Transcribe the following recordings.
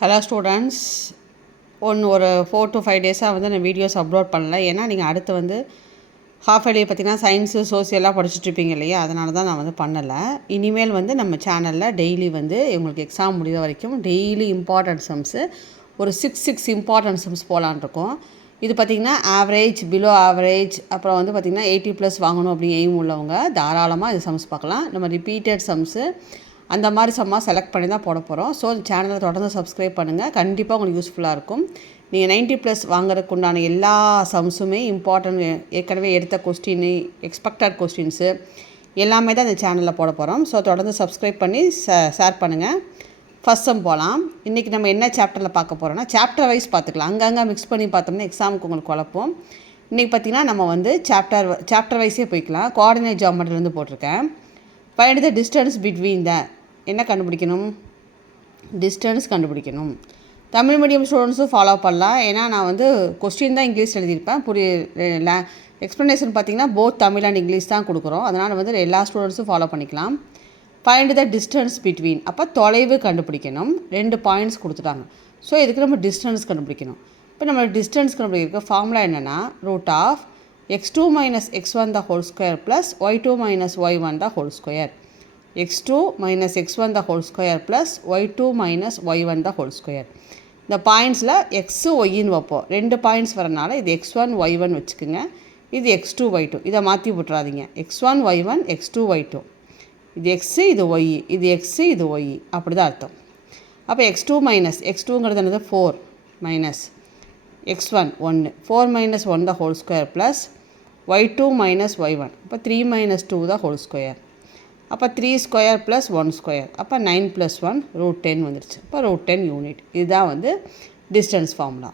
Hello students, ஒரு 4 to 5 டேஸாக வந்து நான் வீடியோஸ் அப்லோட் பண்ணல. ஏன்னா நீங்கள் அடுத்து வந்து ஹாஃப் இயர்லி பார்த்திங்கன்னா சயின்ஸு சோசியலாக படிச்சுட்ருப்பீங்க இல்லையா, அதனால தான் நான் வந்து பண்ணலை. இனிமேல் வந்து நம்ம சேனலில் டெய்லி வந்து உங்களுக்கு எக்ஸாம் முடிகிற வரைக்கும் டெய்லி இம்பார்ட்டன்ட் சம்ஸு ஒரு 6 இம்பார்ட்டன்ட் சம்ஸ் போகலான்ருக்கோம். இது பார்த்திங்கன்னா ஆவரேஜ், பிலோ ஆவரேஜ், அப்புறம் வந்து பார்த்திங்கன்னா 80+ வாங்கணும் அப்படின்னு எய்ம் உள்ளவங்க தாராளமாக இது சம்ஸ் பார்க்கலாம். நம்ம ரிப்பீட்டட் சம்ஸு அந்த மாதிரி சம்மாக செலக்ட் பண்ணி தான் போட போகிறோம். ஸோ சேனலை தொடர்ந்து சப்ஸ்கிரைப் பண்ணுங்கள், கண்டிப்பாக உங்களுக்கு யூஸ்ஃபுல்லாக இருக்கும். நீங்கள் 90+ வாங்குறதுக்கு உண்டான எல்லா சம்ஸுமே இம்பார்ட்டன்ட், ஏற்கனவே எடுத்த கொஸ்டின், எக்ஸ்பெக்டட் கொஸ்டின்ஸு எல்லாமே தான் இந்த சேனலில் போட போகிறோம். ஸோ தொடர்ந்து சப்ஸ்கிரைப் பண்ணி ஷேர் பண்ணுங்கள். ஃபஸ்ட் சம் போகலாம். இன்றைக்கி நம்ம என்ன சாப்டரில் பார்க்க போகிறோன்னா, சாப்டர் வைஸ் பார்த்துக்கலாம். அங்கங்கே மிக்ஸ் பண்ணி பார்த்தோம்னா எக்ஸாமுக்கு உங்களுக்கு குழப்பம். இன்றைக்கி பார்த்திங்கன்னா நம்ம வந்து சாப்டர் வைஸே போய்க்கலாம். கோஆர்டினேட் ஜியோமெட்ரிலேருந்து போட்டிருக்கேன். ஃபைண்ட் த டிஸ்டன்ஸ் பிட்வீன் என்ன கண்டுபிடிக்கணும்? டிஸ்டன்ஸ் கண்டுபிடிக்கணும். தமிழ் மீடியம் ஸ்டூடெண்ட்ஸும் ஃபாலோ பண்ணலாம். ஏன்னா நான் வந்து கொஸ்டின் தான் இங்கிலீஷ் எழுதியிருப்பேன். எக்ஸ்ப்ளனேஷன் பார்த்திங்கன்னா போத் தமிழ் அண்ட் இங்கிலீஷ் தான் கொடுக்குறோம். அதனால் வந்து எல்லா ஸ்டூடெண்ட்ஸும் ஃபாலோ பண்ணிக்கலாம். ஃபைண்ட் த டிஸ்டன்ஸ் பிட்வீன், அப்போ தொலைவு கண்டுபிடிக்கணும். 2 பாயிண்ட்ஸ் கொடுத்துட்டாங்க. ஸோ இதுக்கு நம்ம டிஸ்டன்ஸ் கண்டுபிடிக்கணும். இப்போ நம்ம டிஸ்டன்ஸ் கண்டுபிடிக்க ஃபார்முலா என்னென்னா, √x2 - x1 the whole square plus y2 - y1 the whole square. x2 - x1 the whole square plus y2 - y1 the whole square. இந்த பாயிண்ட்ஸில் எக்ஸ் ஒய்ன்னு வைப்போம். 2 பாயிண்ட்ஸ் வரனால இது x1 y1 வச்சுக்கோங்க. இது x2 y2. இதை மாற்றி விட்றாதீங்க. x1 y1 x2 y2. இது x, இது ஒய், இது எக்ஸு, இது ஒய், அப்படி தான் அர்த்தம். அப்போ x2 என்னது 4 minus x1 1, 4 - 1 the whole square plus y2 - y1. அப்போ 3 - 2 the whole square. அப்போ 3 ஸ்கொயர் ப்ளஸ் 1 ஸ்கொயர், அப்போ 9 + 1 √10 வந்துடுச்சு. இப்போ √10 யூனிட். இதுதான் வந்து டிஸ்டன்ஸ் ஃபார்முலா.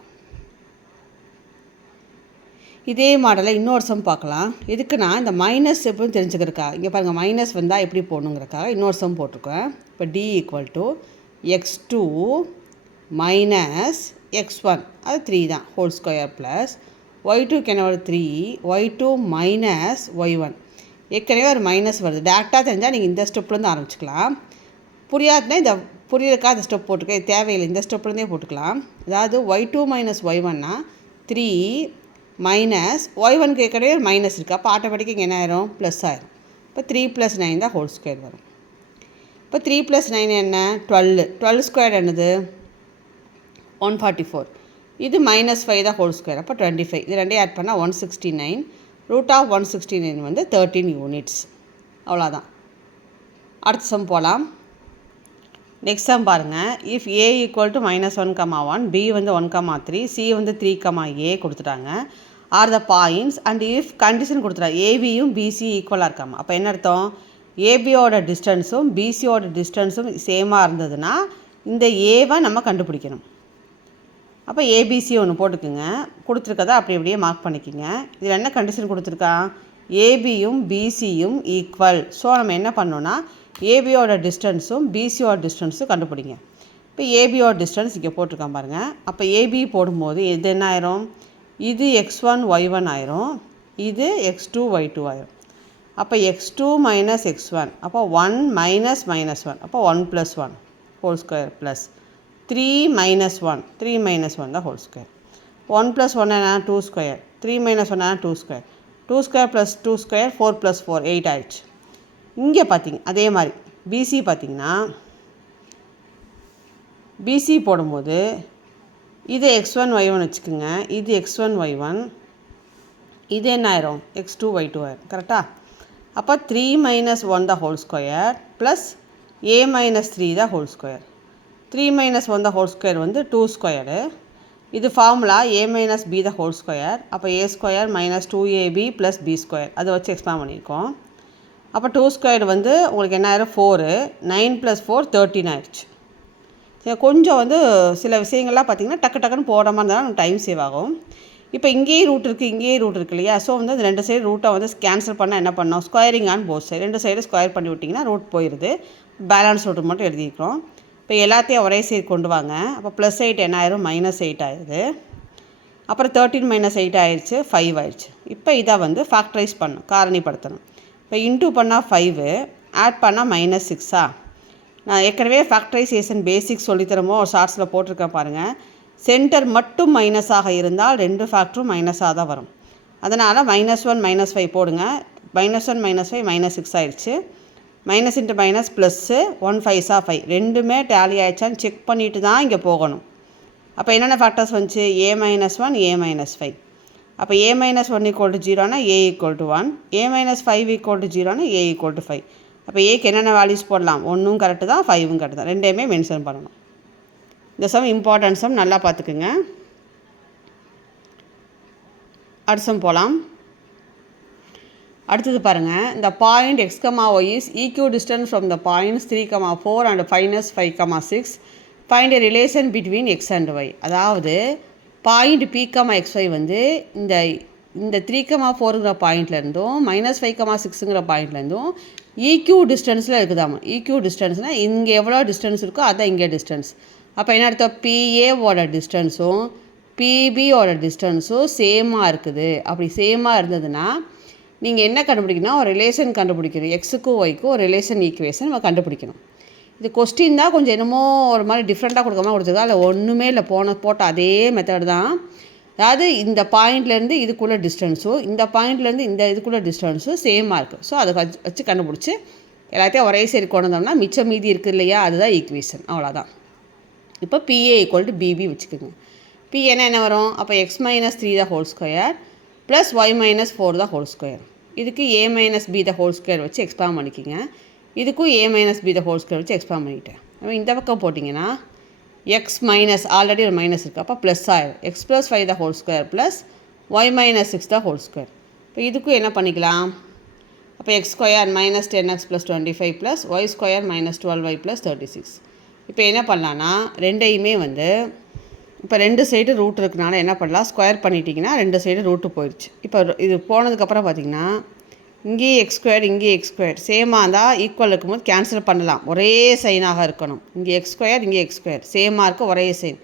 இதே மாடலில் இன்னொரு சம் பார்க்கலாம். இதுக்குன்னா இந்த மைனஸ் எப்படின்னு தெரிஞ்சுக்கிறக்கா, இங்கே பாருங்கள், மைனஸ் வந்தால் எப்படி போடணுங்கிறக்காக இன்னொரு சம் போட்டிருக்கேன். இப்போ D = x2 - x1, அது 3 தான், ஹோல் ஸ்கொயர் ப்ளஸ் y2 என்ன வருது 3, y2 - y1. ஏற்கனவே ஒரு மைனஸ் வருது. டேரெக்டாக தெரிஞ்சால் நீங்கள் இந்த ஸ்டெப்லேருந்து ஆரம்பிச்சிக்கலாம். புரியாதுன்னா இந்த புரியறதுக்காக இந்த ஸ்டெப் போட்டுக்க, இது தேவையில்லை, இந்த ஸ்டெப்லேருந்தே போட்டுக்கலாம். அதாவது y2 - y1னா 3 மைனஸ் y1க்கு ஏற்கனவே ஒரு மைனஸ் இருக்குது. அப்போ ஆட்டோமேட்டிக்காக என்ன ஆயிரும், ப்ளஸ் ஆயிரும். இப்போ 3 + 9 தான் ஹோல் ஸ்கொயர் வரும். இப்போ 3 + 9 என்ன 12. 12 ஸ்கொயர் என்னது 144. இது -5 தான் ஹோல் ஸ்கொயர், அப்போ 25. இது ரெண்டையும் ஆட் பண்ணால் 169. √169 வந்து 13 யூனிட்ஸ். அவ்வளோதான். அடுத்த சம் போகலாம். நெக்ஸ்ட் சம் பாருங்கள். இஃப் a = -1, b வந்து 1, 3, c வந்து 3, a கொடுத்துட்டாங்க. R the points and if condition கொடுத்துட்டாங்க ஏபியும் பிசி ஈக்குவலாக இருக்காமல். அப்போ என்ன அர்த்தம், ஏபியோட டிஸ்டன்ஸும் பிசியோட டிஸ்டன்ஸும் சேமாக இருந்ததுன்னா இந்த ஏவை நம்ம கண்டுபிடிக்கணும். அப்போ ஏபிசி ஒன்று போட்டுக்குங்க. கொடுத்துருக்கதா அப்படியே மார்க் பண்ணிக்கோங்க. இதில் என்ன கண்டிஷன் கொடுத்துருக்கா, ஏபியும் பிசியும் ஈக்குவல். ஸோ நம்ம என்ன பண்ணோன்னா ஏபியோட டிஸ்டன்ஸும் பிசியோட டிஸ்டன்ஸும் கண்டுபிடிங்க. இப்போ ஏபியோட டிஸ்டன்ஸ் இங்கே போட்டிருக்கான் பாருங்கள். அப்போ ஏபி போடும்போது இது என்ன ஆயிரும், இது x1 y1 ஆயிரும், இது x2 y2 ஆயிரும். அப்போ x2 - x1, அப்போ 1 - -1, அப்போ 1 + 1 ஹோல் ஸ்கொயர் ப்ளஸ் 3 - 1, 3 - 1 தான் ஹோல் ஸ்கொயர். 1 + 1 என்ன 2 ஸ்கொயர், 3 - 1 என்ன 2 ஸ்கொயர், 2 ஸ்கொயர் + 2 ஸ்கொயர் 4 + 4 8 ஆயிடுச்சு. இங்கே பார்த்தீங்க அதே மாதிரி பிசி பார்த்தீங்கன்னா பிசி போடும்போது இது x1 y1 வச்சுக்கோங்க, இது x1 y1, இது என்ன ஆயிரும் x2 y2 ஆயிரும். கரெக்டாக? அப்போ 3 - 1 the whole square plus a - 3 the whole square. 3 - 1 the whole square வந்து 2 ஸ்கொயரு. இது formula a - b the whole square. அப்போ a square - 2ab + b square, அதை வச்சு எக்ஸ்பேண்ட் பண்ணியிருக்கோம். அப்போ 2 ஸ்கொயர் வந்து உங்களுக்கு என்ன ஆயிரும் 4, 9 + 4 13 ஆயிடுச்சு. கொஞ்சம் வந்து சில விஷயங்கள்லாம் பார்த்திங்கன்னா டக்குன்னு போடுற மாதிரி இருந்தாலும் டைம் சேவ் ஆகும். இப்போ இங்கேயே ரூட் இருக்குது இல்லையா, ஸோ வந்து அந்த 2 சைடு ரூட்டை வந்து கேன்சல் பண்ணால் என்ன பண்ணோம், squaring on both side, 2 side square பண்ணி விட்டிங்கன்னா ரூட் போயிடுது. பேலன்ஸ் ரூட்டு மட்டும் எழுதிக்கிறோம். இப்போ எல்லாத்தையும் ஒரே சைடு கொண்டு வாங்க. அப்போ +8 என்ன ஆயிரும் -8 ஆயிடுது. அப்புறம் 13 - 8 ஆயிடுச்சு, 5 ஆயிடுச்சு. இப்போ இதை வந்து ஃபேக்டரைஸ் பண்ணணும், காரணிப்படுத்தணும். இப்போ இன்டூ பண்ணால் 5, ஆட் பண்ணால் -6. நான் ஏற்கனவே ஃபேக்டரைசேஷன் பேசிக்ஸ் சொல்லித்தரமோ ஷார்ட்ஸில் போட்டிருக்கேன் பாருங்கள். சென்டர் மட்டும் மைனஸாக இருந்தால் 2 ஃபேக்டரும் மைனஸாக தான் வரும். அதனால் -1 -5 போடுங்க. -1 -5 -6 ஆயிடுச்சு. மைனஸ் இன்ட்டு மைனஸ் ப்ளஸ்ஸு 1 5 5 ரெண்டுமே டேலி ஆகிடுச்சான்னு செக் பண்ணிவிட்டு தான் இங்கே போகணும். அப்போ என்னென்ன ஃபேக்டர்ஸ் வந்துச்சு? a - 1 a - 5. அப்போ a - 1 = 0னா a = 1, a - 5 = 0னா a = 5. அப்போ ஏக்கு என்னென்ன வேல்யூஸ் போடலாம்? 1ம் கரெக்டு தான், 5ம் கரெக்டு தான், ரெண்டையுமே மென்ஷன் பண்ணணும். இந்த சம் இம்பார்ட்டன்ட் சம், நல்லா பார்த்துக்குங்க. அடுத்த சம் போகலாம். அடுத்தது பாருங்கள். இந்த point x, y is equidistant from the points 3, 4 and -5, 5, 6. Find a relation between x and y. அதாவது பாயிண்ட் p, xy வந்து இந்த 3, 4ங்கிற பாயிண்ட்லேருந்தும் -5, 6ங்கிற பாயிண்ட்லேருந்தும் ஈக்யூ டிஸ்டன்ஸில் இருக்குதாமா. ஈக்யூ டிஸ்டன்ஸ்னால் இங்கே எவ்வளோ டிஸ்டன்ஸ் இருக்கோ அதான் இங்கே டிஸ்டன்ஸ். அப்போ என்ன அர்த்தம்? பிஏவோட டிஸ்டன்ஸும் பிபியோட டிஸ்டன்ஸும் சேமாக இருக்குது. அப்படி சேமாக இருந்ததுன்னா நீங்கள் என்ன கண்டுபிடிக்கணும்? ஒரு ரிலேஷன் கண்டுபிடிக்கணும். எக்ஸுக்கும் ஒய்க்கும் ஒரு ரிலேஷன் ஈக்குவேஷன் நம்ம கண்டுபிடிக்கணும். இது கொஸ்டின் தான் கொஞ்சம் என்னமோ ஒரு மாதிரி டிஃப்ரெண்ட்டாக கொடுக்காம கொடுத்துருக்கா. அதில் ஒன்றுமே இல்லை, போட்ட அதே மெத்தட் தான். அதாவது இந்த பாயிண்ட்லேருந்து இதுக்குள்ளே டிஸ்டன்ஸும் இந்த பாயிண்ட்லேருந்து இந்த இதுக்குள்ளே டிஸ்டன்ஸும் சேமாக இருக்குது. ஸோ அதை வச்சு கண்டுபிடிச்சி எல்லாத்தையும் ஒரே சைடு கொண்டு வந்தோம்னா மிச்சம் மீதி இருக்குது இல்லையா, அதுதான் ஈக்குவேஷன். அவ்வளோதான். இப்போ PA = BB வச்சுக்கோங்க. P என்ன வரும்? அப்போ x - 3 the whole square + y - 4 the whole square. இதுக்கு a - b the whole square வச்சு எக்ஸ்பாண்ட் பண்ணிக்கிங்க. இதுக்கும் a - b the whole square வச்சு எக்ஸ்பாண்ட் பண்ணிட்டேன். அப்போ இந்த பக்கம் போட்டிங்கன்னா x மைனஸ் ஆல்ரெடி ஒரு மைனஸ் இருக்குது, அப்போ ப்ளஸ் ஆயிடும். x + 5 the whole square + y - 6 the whole square. இப்போ இதுக்கும் என்ன பண்ணிக்கலாம்? அப்போ x² - 10x + 25 + y² - 12y + 36. இப்போ என்ன பண்ணலான்னா ரெண்டையுமே வந்து இப்போ 2 சைடு ரூட் இருக்குனால என்ன பண்ணலாம்? ஸ்கொயர் பண்ணிட்டீங்கன்னா 2 சைடு ரூட்டு போயிடுச்சு. இப்போ இது போனதுக்கப்புறம் பார்த்திங்கன்னா இங்கேயே x² இங்கேயே x². சேமாக இருந்தால் ஈக்குவல் இருக்கும்போது கேன்சல் பண்ணலாம். ஒரே சைனாக இருக்கணும். இங்கே x² இங்கே x². சேமாக இருக்க ஒரே சைன்.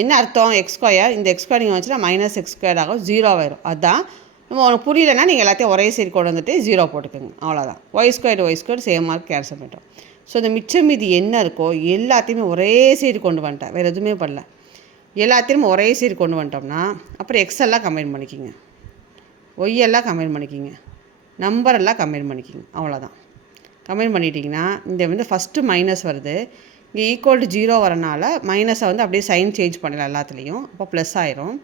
என்ன அர்த்தம்? x² இந்த x² நீங்கள் வச்சுன்னா -x² ஆகும், 0 ஆயிரும். அதுதான் நம்ம உனக்கு புரியலைன்னா நீங்கள் எல்லாத்தையும் ஒரே சைடு கொண்டு வந்துட்டு 0 போட்டுக்கோங்க. அவ்வளோதான். y² சேமாக இருக்கு, கேன்சல் பண்ணிட்டோம். ஸோ இந்த மிச்சம் மீதி என்ன இருக்கோ எல்லாத்தையுமே ஒரே சைடு கொண்டு வந்துட்டேன், வேறு எதுவுமே பண்ணல. எல்லாத்தையும் ஒரே சைடு கொண்டு வந்துட்டோம்னா அப்புறம் எக்ஸ் எல்லாம் கம்பைன் பண்ணிக்கிங்க, ஒய் எல்லாம் கம்பைன் பண்ணிக்கிங்க, நம்பர் எல்லாம் கம்பைன் பண்ணிக்கிங்க. அவ்வளோதான். கம்பைன் பண்ணிட்டீங்கன்னா இந்த வந்து ஃபஸ்ட்டு மைனஸ் வருது, இங்கே =0 வரனால மைனஸை வந்து அப்படியே சைன் சேஞ்ச் பண்ணலாம் எல்லாத்துலேயும். அப்போ ப்ளஸ் ஆயிரும்.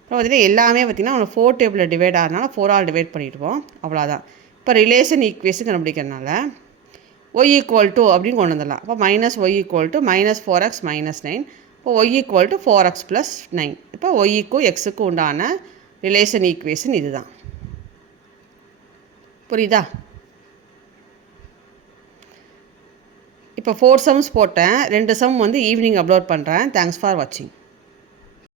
அப்புறம் பார்த்திங்கன்னா எல்லாமே பார்த்திங்கன்னா ஒன்று 4 டேபிளில் டிவைட் ஆகிறனால 4 ஆல் டிவைட் பண்ணிவிடுவோம். அவ்வளோதான். இப்போ ரிலேஷன் ஈக்குவேஷன் கண்டுபிடிக்கிறதுனால y = அப்படின்னு கொண்டு வந்துடலாம். அப்போ -y = -4x - 9. இப்போ y = 4x + 9. இப்போ ஒய்க்கும் எக்ஸுக்கும் உண்டான ரிலேஷன் ஈக்குவேஷன் இதுதான். புரியுதா? இப்போ 4 சம்ஸ் போட்டேன். 2 சம் வந்து ஈவினிங் அப்லோட் பண்ணுறேன். தேங்க்ஸ் ஃபார் வாட்சிங்.